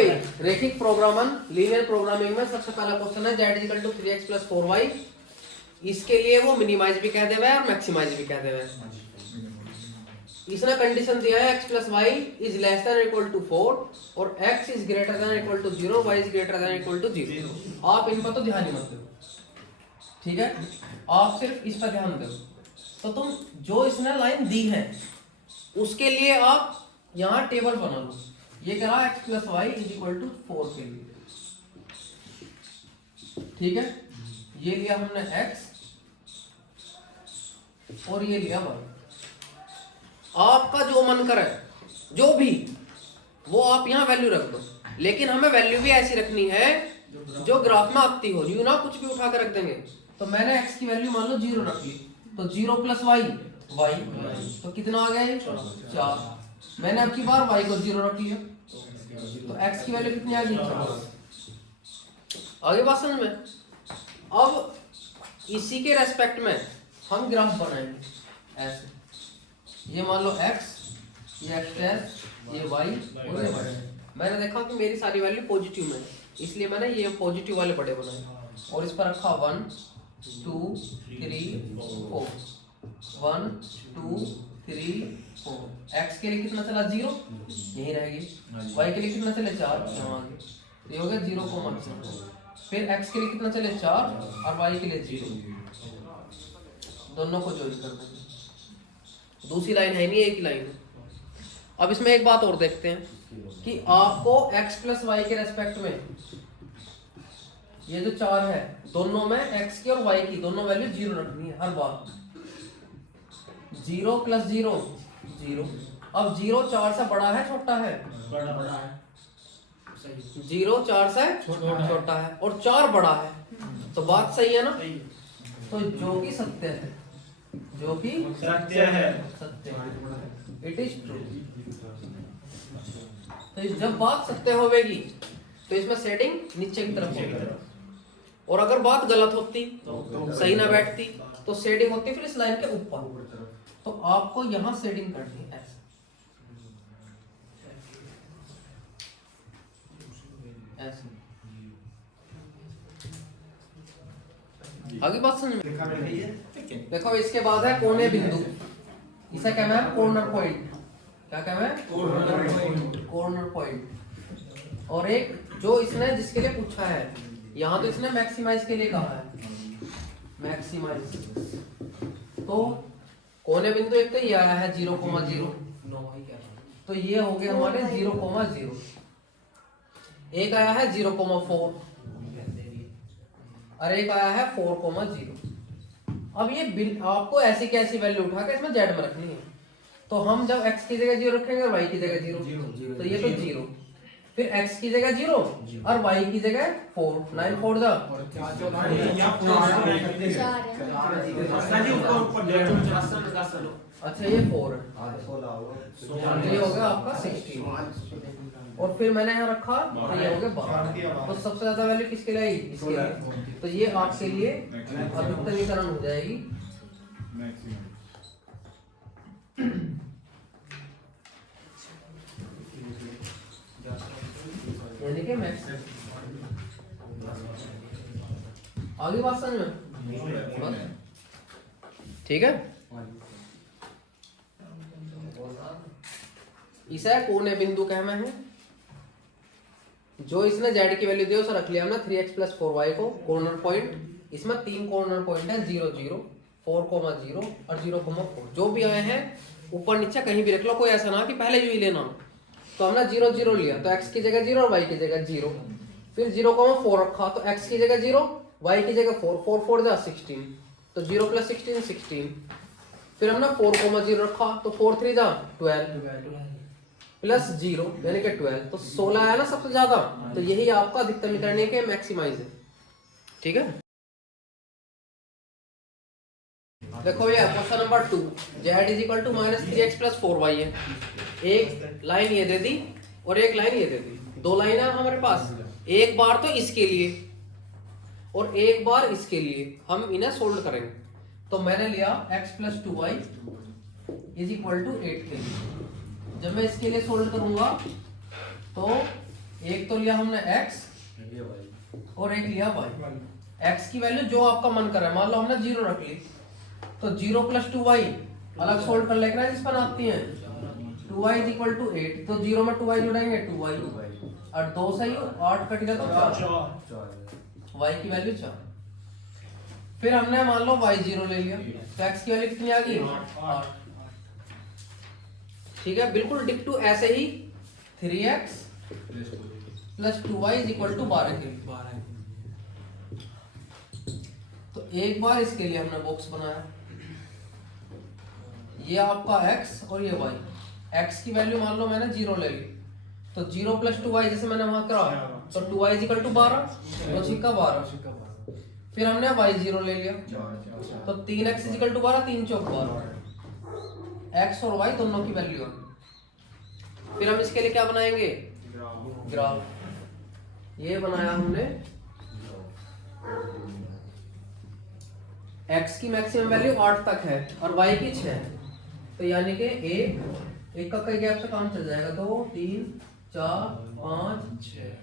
भाई रेखिक प्रोग्रामन linear programming में सबसे पहला क्वेश्चन है z equal to 3x plus 4y। इसके लिए वो मिनिमाइज भी कह देवे और मैक्सिमाइज भी कह देवे। इसने कंडीशन दिया है x plus y is less than equal to 4 और x is greater than equal to 0, y is greater than equal to 0। आप इन पर तो ध्यान ही मत दो, ठीक है, आप सिर्फ इस पर ध्यान दो। तो तुम जो इसने लाइन दी है उसके लिए आप यहाँ टेबल बना लो। ये कह रहा है x plus y is equal to 4 के लिए, ठीक है। ये लिया हमने x और ये लिया y। आपका जो मन करे जो भी वो आप यहाँ वैल्यू रख दो, लेकिन हमें वैल्यू भी ऐसी रखनी है जो ग्राफ में आती हो। यूं ना कुछ भी उठा कर रख देंगे। तो मैंने x की वैल्यू मान लो 0 रख ली, तो 0 प्लस वाई y, तो कितना आ गया 4। मैंने अब की बार y को 0 रख लिया, तो x की वैल्यू कितनी आ गई 4। आगे बात समझ में। अब इसी के रेस्पेक्ट में हम ग्राफ बनाएंगे ऐसे। ये मान लो x, ये x डैश, ये y और ये y। मैंने देखा कि मेरी सारी वैल्यू पॉजिटिव में है, इसलिए मैंने ये पॉजिटिव वाले बड़े बनाए और इस पर रखा 1 2 3 4 1 2 3 4। x के लिए कितना चला 0, यही रहेगी। y के लिए कितना चले 4, यहाँ आगे, तो ये हो गया 0,4। फिर x के लिए कितना चले 4 और y के लिए 0, दोनों को जोड़ कर देंगे। दूसरी लाइन है नहीं, एक ही लाइन है। अब इसमें एक बात और देखते हैं कि आपको x प्लस वाई के रेस्पेक्ट में ये जो 4 है दोनों में x की और y की दोनों वैल्यू 0 रखनी है हर बार। 0 प्लस 0 0। अब 0 4 से बड़ा है छोटा है? बड़ा है। 0 4 से छोटा है और 4 बड़ा है, तो बात सही है ना। तो जो कि सत्य है, जो कि सत्य है, इट इज ट्रू। तो जब बात सत्य होगी तो इसमें सेटिंग नीचे की तरफ होगी, और अगर बात गलत होती सही ना बैठती तो सेटिंग होती फिर इस लाइन के ऊपर। तो आपको यहां सेटिंग करनी है ऐसे ऐसे। आगे बात समझ में। देखो इसके बाद है कोने बिंदु, इसे कहना है कॉर्नर पॉइंट। क्या कहना है? Corner point. और एक जो इसने जिसके लिए पूछा है, यहाँ तो इसने मैक्सिमाइज के लिए कहा है, मैक्सिमाइज। तो कोने बिंदु एक तो ये आया है 0,0, तो ये हो गए हमारे 0,0। एक आया है 0,4 और एक आया है 4,0। अब ये आपको ऐसी कैसी वैल्यू उठा के इसमें जेड में रखनी है। तो हम जब x की जगह 0 रखेंगे और y की जगह 0, तो ये तो 0, फिर x की जगह 0 और y की जगह 4, 9 4 जा। अच्छा ये 4 है, ये हो गया आपका 16। और फिर मैंने यहाँ रखा तो ये हो गया 12। तो सबसे ज्यादा वैल्यू किसके लिए आई? इसके लिए। तो ये आपके लिए अधिकतमीकरण हो जाएगी। यानी कि मैक्स। आगे बात समझ में, ठीक है। इसे कोने बिंदु कहना है। जो इसने z की वैल्यू दी उसे रख लिया हमने 3x प्लस 4y को कॉर्नर पॉइंट। इसमें 3 कॉर्नर पॉइंट है, 0 0 4,0 और 0,4। जो भी आए हैं ऊपर नीचे कहीं भी रख लो, कोई ऐसा ना कि पहले यू ही लेना। तो हमने 0 0 लिया, तो x की जगह 0 और y की जगह 0। फिर 0,4 रखा, तो x की जगह 0 y की जगह 4, 4 4 जा 16, तो 0 प्लस 16 16। फिर हमने 4,0 रखा, तो 4 3 जा 12 प्लस 0 यानी कि 12, तो 16 आया ना सबसे ज्यादा। तो यही आपका अधिकतमीकरण के मैक्सिमाइज है, ठीक है। देखो ये question number 2, z is equal to -3x plus 4y है। एक लाइन ये दे दी और एक लाइन ये दे दी, दो लाइन है हमारे पास। एक बार तो इसके लिए और एक बार इसके लिए हम इन्हें सोल्व करेंगे। तो मैंने लिया x plus 2y is equal to 8 के लिए। जब मैं इसके लिए सोल्व करूंगा तो एक तो लिया हमने x और एक लिया y। x की वैल्यू जो आपका मन कर रहा है, मान लो हमने 0 रख ली, तो 0 + 2y अलग सोल्व कर लेकर इस पर आती है 2y = 8, तो 0 में 2y जुड़ेंगे 2y और 2 से ही 8 कट गया तो 4, y की वैल्यू 4। फिर हमने मान लो y0 ले लिया, तो x की वैल्यू कितनी आ गई 8। ठीक है, बिल्कुल डिक्टू ऐसे ही 3x + 2y = 12 के लिए। तो एक बार इसके लिए हमने बॉक्स बनाया, ये आपका x और ये y। x की वैल्यू मान लो मैंने 0 ले ली, तो 0 + 2y जैसे मैंने वहां करा, तो 2y = 12, तो छिक्का 12। फिर हमने y0 ले लिया, तो 3x = 12, 3 × 4 = 12, x और y दोनों की वैल्यू। फिर हम इसके लिए क्या बनाएंगे, ग्राफ। ये बनाया हमने, x की मैक्सिमम वैल्यू 8 तक है और y की 6, तो यानी कि एक का कई गैप से काम चल जाएगा। 2 3 4 5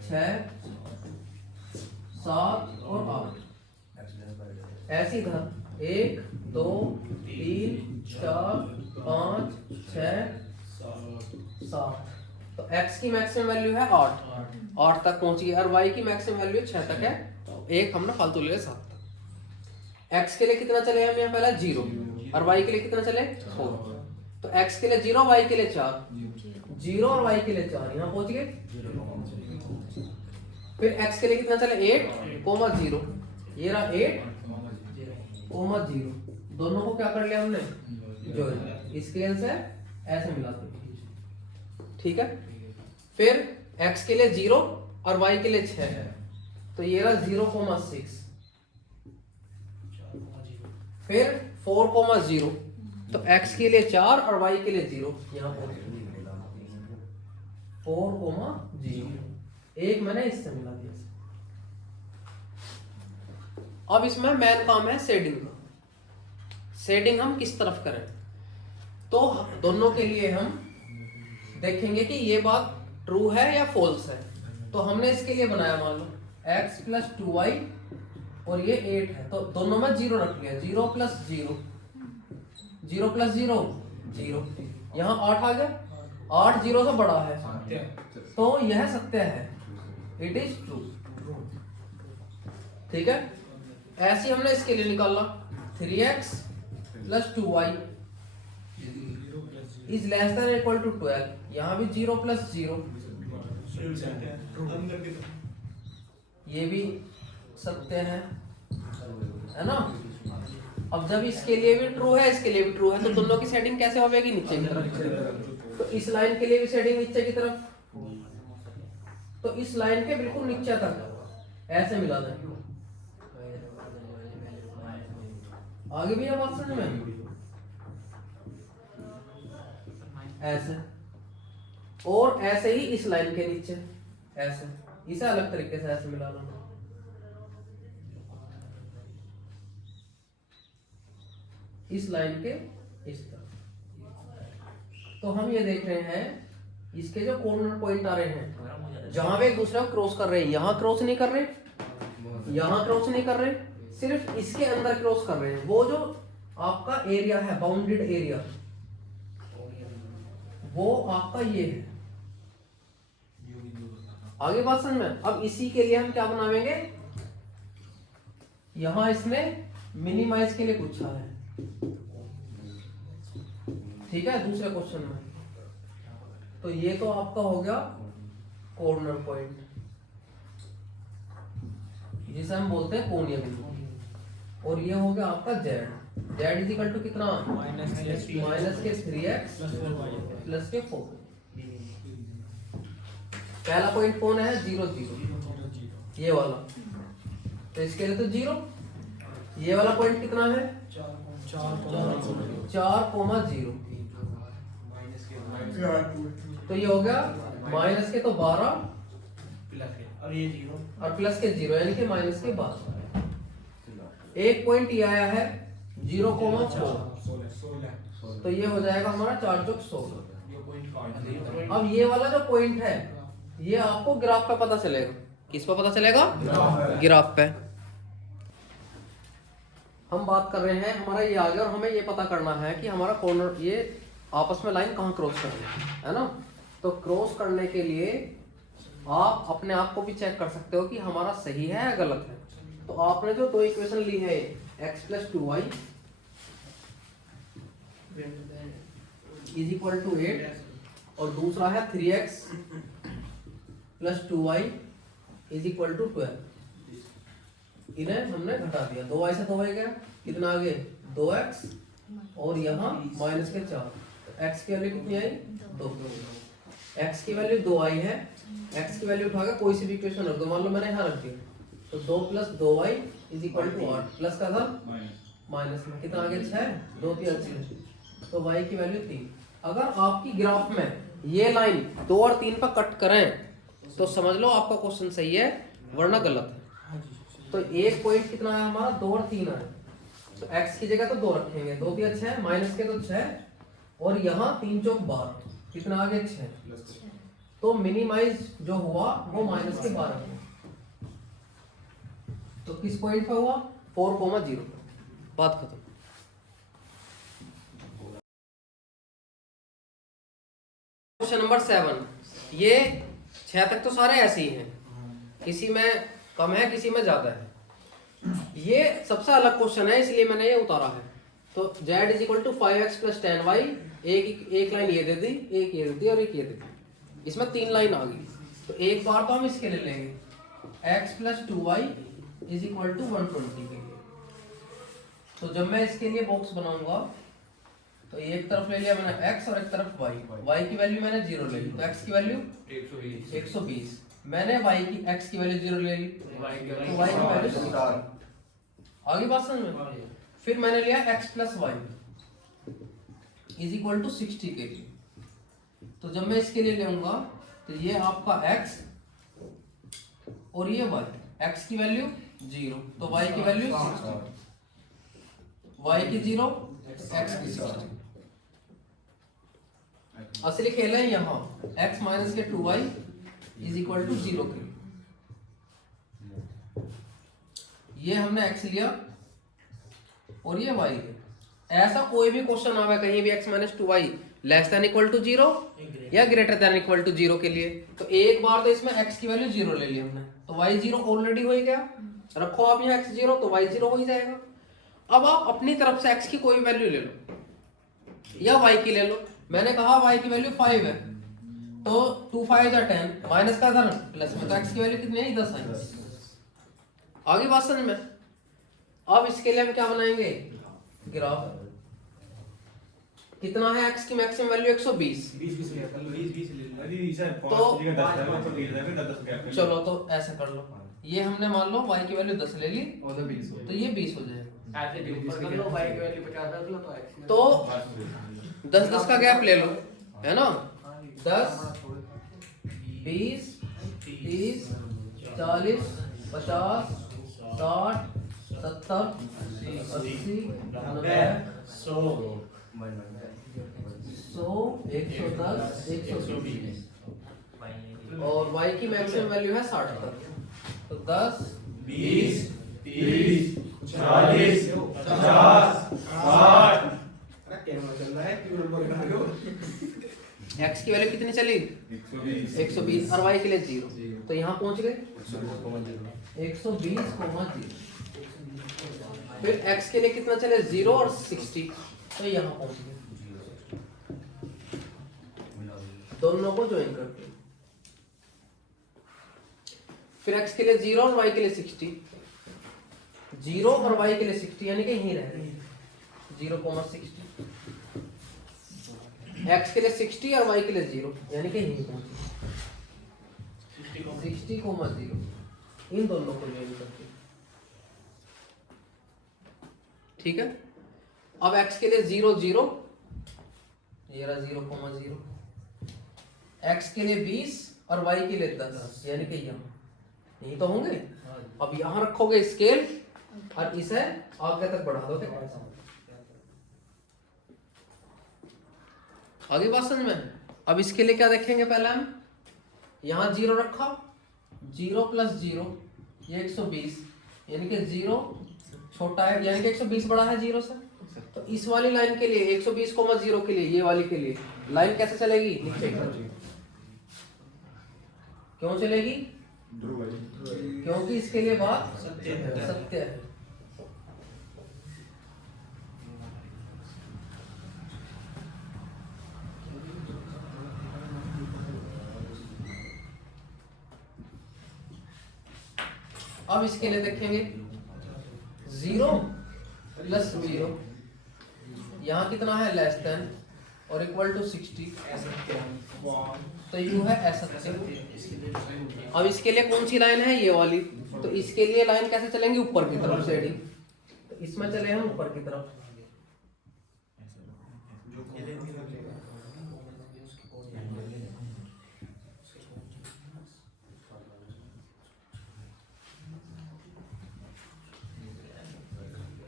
6 7 और 8 ऐसी था। 1 2 3 4 5 6 7, तो x की मैक्सिमम वैल्यू है 8 तक पहुंची है, और y की मैक्सिमम वैल्यू 6 तक है, तो एक हमने फालतू लिया 7 तक। x के लिए कितना चले हम यहाँ पहला 0, और y के लिए कितना चले 4, तो x के लिए 0, y के लिए 4, 0 और y के लिए 4, यहाँ पहुंच गए। फिर x के लिए कितना चले 8, 0, ये रहा 8, 0, दोनों को क्या कर लिया हमने जोड़, स्केल से ऐसे मिला दो। ठीक है, फिर x के लिए 0 और y के लिए 6 है, तो ये रहा 0,6। फिर 4,0, तो x के लिए 4 और y के लिए 0, यहाँ पर 4,0, एक मैंने इससे मिला दिया। अब इसमें मेन काम है शेडिंग का। शेडिंग हम किस तरफ करें, तो दोनों के लिए हम देखेंगे कि ये बात ट्रू है या फॉल्स है। तो हमने इसके लिए बनाया, मान लो x + 2y और ये 8 है, तो दोनों में 0 रख लिया, 0 + 0, 0 + 0 0, यहाँ 8 आ गया, 8 0 से बड़ा है, तो यह सत्य है, इट इज ट्रू। ठीक है, ऐसे हमने इसके लिए निकाला 3x + 2y ≤ 12, यहाँ भी 0 + 0, ये भी सत्य है ना। अब जब इसके लिए भी ट्रू है, इसके लिए भी ट्रू है, तो दोनों की सेटिंग कैसे होगी, नीचे की तरफ। तो इस लाइन के लिए भी सेटिंग नीचे की तरफ, तो इस लाइन के बिल्कुल नीचे तक ऐसे मिला दें। आगे भी है बात समझ में, ऐसे, और ऐसे ही इस लाइन के नीचे ऐसे, इसे अलग तरीके से ऐसे मिला देना। इस लाइन के इस तरफ, तो हम ये देख रहे हैं इसके जो कॉर्नर पॉइंट आ रहे हैं, जहां पे एक दूसरे को क्रॉस कर रहे हैं, यहां क्रॉस नहीं कर रहे, यहां क्रॉस नहीं कर रहे, सिर्फ इसके अंदर क्रॉस कर रहे हैं। वो जो आपका एरिया है, बाउंडेड एरिया, वो आपका ये है। आगे बात समझ में। अब इसी के लिए हम क्या बनावेंगे, यहां इसने मिनिमाइज के लिए पूछा है, ठीक है, दूसरे क्वेश्चन में। तो ये तो आपका हो गया कॉर्नर पॉइंट, जिसे हम बोलते हैं कोणीय बिंदु, और ये हो गया आपका z = कितना, -3x + 4। पहला पॉइंट कौन है, 0 0, ये वाला, तो इसके लिए तो 0। ये वाला पॉइंट कितना है, 4,0, तो ये हो गया माइनस के तो 12 और ये 0 और प्लस के 0, यानी कि -12। एक पॉइंट ये आया है 0,4, तो ये हो जाएगा हमारा 4 + 16। अब ये वाला जो पॉइंट है ये आपको ग्राफ पे पता चलेगा। किस पे पता चलेगा? ग्राफ पे। हम बात कर रहे हैं, हमारा ये आ गया और हमें ये पता करना है कि हमारा कॉर्नर ये आपस में लाइन कहाँ क्रॉस कर रही है ना। तो क्रॉस करने के लिए आप अपने आप को भी चेक कर सकते हो कि हमारा सही है या गलत है। तो आपने जो दो इक्वेशन ली है x + 2y is equal to 8 और दूसरा है 3x + 2y is equal to 12, इन्हें हमने घटा दिया। 2y से 2y गया, कितना आगे 2x और यहाँ माइनस के 4, तो x की वैल्यू कितनी आई 2, x की वैल्यू 2y है, x की वैल्यू उठा के कोई सी भी इक्वेशन रख दो, मान लो मैंने यहाँ रख दिया, तो 2 + 2y is equal to 8, plus का था माइनस में कितना आगे 6, 2 3 6, तो y की वैल्यू 3। अगर आपकी ग्राफ में ये लाइन 2 और 3 पर कट करें तो समझ लो आपका क्वेश्चन सही है, वरना गलत है। तो एक पॉइंट कितना है हमारा 2 और 3 है, तो x की जगह तो 2 रखेंगे, 2 3 6 माइनस के तो 6 और यहाँ 3 चौक 12, कितना आगे 6, तो मिनिमाइज जो हुआ वो माइनस के 12 है। तो किस पॉइंट पे हुआ 4,0, बात खत्म। क्वेश्चन नंबर 7, ये 6 तक तो सारे ऐसे ही हैं, किसी में कम है किसी में ज्यादा है। ये सबसे अलग क्वेश्चन है इसलिए मैंने ये उतारा है। तो z = 5x + 10y, एक लाइन ये दे दी, एक ये दे दी और एक ये दे दी, इसमें 3 लाइन आ गई। तो एक बार तो हम इसके लिए लेंगे x + 2y is equal to 120 के लिए। तो जब मैं इसके लिए बॉक्स बनाऊंगा तो एक तरफ ले लिया मैंने x और एक तरफ y की वैल्यू मैंने 0 ले ली, तो x की वैल्यू 120, मैंने x की वैल्यू 0 ले ली, तो y की वैल्यू 60। आगे बात समझ में? फिर मैंने लिया x + y is equal to 60 के लिए। तो जब मैं इसके लिए लूंगा तो ये आपका x और ये y, x की वैल्यू 0 तो y की वैल्यू 60, y की 0 x की 60। असली खेल है यहाँ x - के 2y इज इक्वल टू 0 के लिए। ये हमने x लिया और ये y लिया। ऐसा कोई भी क्वेश्चन आवे कहीं भी x - 2y <= 0 या <= 0 के लिए, तो एक बार तो इसमें x की वैल्यू 0 ले ली हमने, तो y 0 ऑलरेडी हो ही गया, रखो आप यहाँ x 0 तो y 0 हो ही जाएगा। अब आप अपनी तरफ से x की कोई वैल्यू ले लो या y की ले लो। मैंने कहा y की वैल्यू 5 है, तो 2 5 = 10, माइनस का धर्म प्लस में, तो x की वैल्यू कितनी आई 10 आई। आगे बात समझ में? अब इसके लिए हम क्या बनाएंगे ग्राफ। कितना है x की मैक्सिमम वैल्यू 120, तो चलो तो ऐसा कर लो, ये हमने मान लो y की वैल्यू 10 ले ली तो ये 20 हो जाएगा, तो 10 का गैप ले लो, है ना, 10 20 30 40 50 60 70 80 90 100 110 120 और y की मैक्सिमम वैल्यू है 60 तक, तो 10 20 30 40 50 60 x की वैल्यू कितनी चली 120 और y के लिए 0, तो यहाँ पहुंच गए 120,0। फिर x के लिए कितना चले 0 और 60, तो यहाँ पहुंच गए। दोनों को ज्वाइन करते हैं, फिर x के लिए 0 और y के लिए 60, 0 और y के लिए 60 यानी कि यहीं रह गए 0,60, x के लिए 60 और y के लिए 0 यानी कि यहीं पहुंचे 60,0, इन दोनों को ज्वाइन करते हैं। ठीक है, अब x के लिए 0 0, ये रहा 0,0, x के लिए 20 और y के लिए 10 यानी कि यहाँ यही तो होंगे। अब यहाँ रखोगे स्केल और इसे आगे तक बढ़ा दोगे, आगे बात समझ में। अब इसके लिए क्या देखेंगे, पहले हम यहाँ 0 रखा, 0 प्लस 0 ये 120, यानी कि 0 छोटा है, यानी कि 120 बड़ा है 0 से। तो इस वाली लाइन के लिए 120,0 के लिए, ये वाली के लिए लाइन कैसे चलेगी? नीचे की तरफ। क्यों चलेगी? क्योंकि इसके लिए बात सत्य है। अब इसके लिए देखेंगे 0 प्लस 0, यहाँ कितना है? लेस देन और इक्वल टू 60, तो यू है असत्य। अब इसके लिए कौन सी लाइन है? ये वाली। तो इसके लिए लाइन कैसे चलेंगे? ऊपर की तरफ से। तो इसमें चले हम ऊपर की तरफ।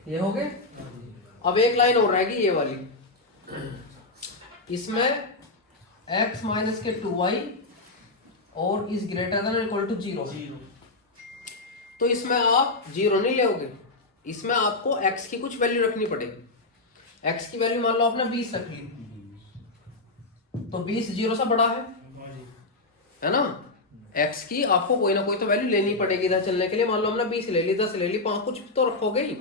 ये हो गए। अब एक लाइन और रहेगी ये वाली, इसमें x माइनस के 2y और is greater than equal to 0। तो इसमें आप 0 नहीं लोगे, इसमें आपको x की कुछ वैल्यू रखनी पड़ेगी। x की वैल्यू मान लो आपने 20 रख ली, तो 20 0 से बड़ा है ना। x की आपको कोई ना कोई तो वैल्यू लेनी पड़ेगी इधर चलने के लिए। मान लो हमने 20 ले ली, 10 ले ली, 5 कुछ तो रखोगे ही।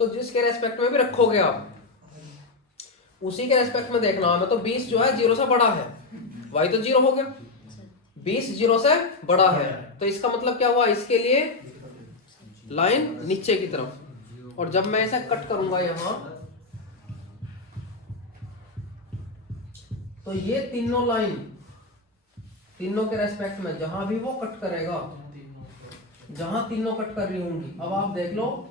तो जिसके रेस्पेक्ट में भी रखोगे आप, उसी के रेस्पेक्ट में देखना हमें। तो 20 जो है 0 से बड़ा है, y तो 0 हो गया, 20 0 से बड़ा है। तो इसका मतलब क्या हुआ? इसके लिए लाइन नीचे की तरफ। और जब मैं ऐसा कट करूंगा यहाँ, तो ये तीनों लाइन, तीनों के रेस्पेक्ट में जहां भी वो कट करेगा, जहां तीनों कट कर रही होंगी, अब आप देख लो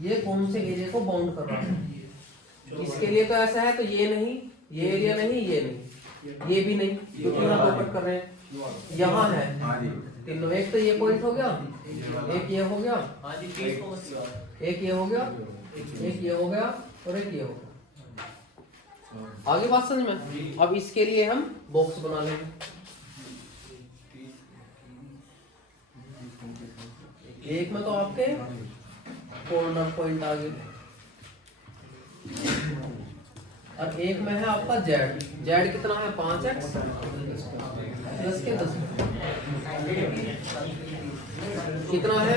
ये कौन से एरिया को बाउंड कर रहा है। इसके लिए तो ऐसा है, तो ये नहीं, ये एरिया नहीं, ये नहीं, ये भी नहीं, क्योंकि यहाँ दो कट कर रहे हैं। यहाँ है तीनों, एक तो ये पॉइंट हो गया, एक ये हो गया, एक ये हो गया, एक ये हो गया और एक ये हो गया। आगे बात समझ में? अब इसके लिए हम बॉक्स बना लेंगे। एक में तो आपके कॉर्नर पॉइंट आ गए, और एक में है आपका जेड। जेड कितना है? 5x प्लस के 10 कितना है?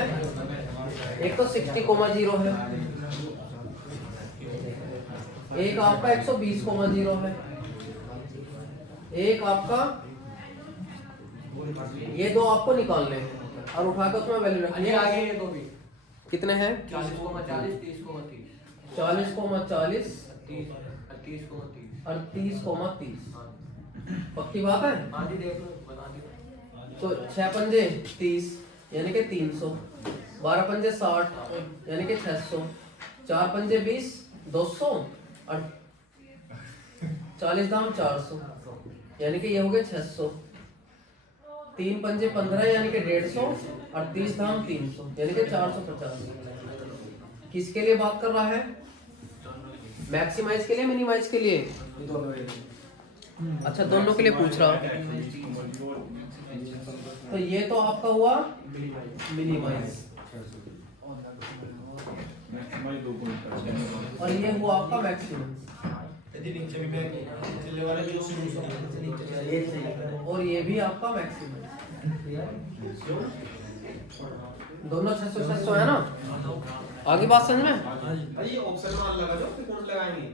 एक तो 60,0 है, एक आपका 120,0 है, एक आपका, ये दो आपको निकालने हैं और उठाकर उसमें वैल्यू रखनी है। आगे ये दो भी कितने हैं? 40,40, 30,30, 40,40, 38,30। 38,30। पक्की बात है? हाँ जी, देख लो, बना दी। तो 6 पंजे 30 यानी कि 300, 12 पंजे 60 यानी कि 600, 4 पंजे 20 200 और 40 दाम 400 यानी कि ये हो गए 600, 3 पंजे 15 यानी कि 150 और 30 दाम 300 यानी कि 450। किसके लिए बात कर रहा है? मैक्सिमाइज के लिए, मिनिमाइज के लिए? अच्छा, दोनों के लिए पूछ रहा हूं। तो ये तो आपका हुआ मिनिमाइज, और ये हुआ आपका मैक्सिमम, और ये भी आपका मैक्सिमम। दोनों 600 है ना। आगे बात समझ में? ये ऑप्शन लगा दो, कौन लगाएंगे?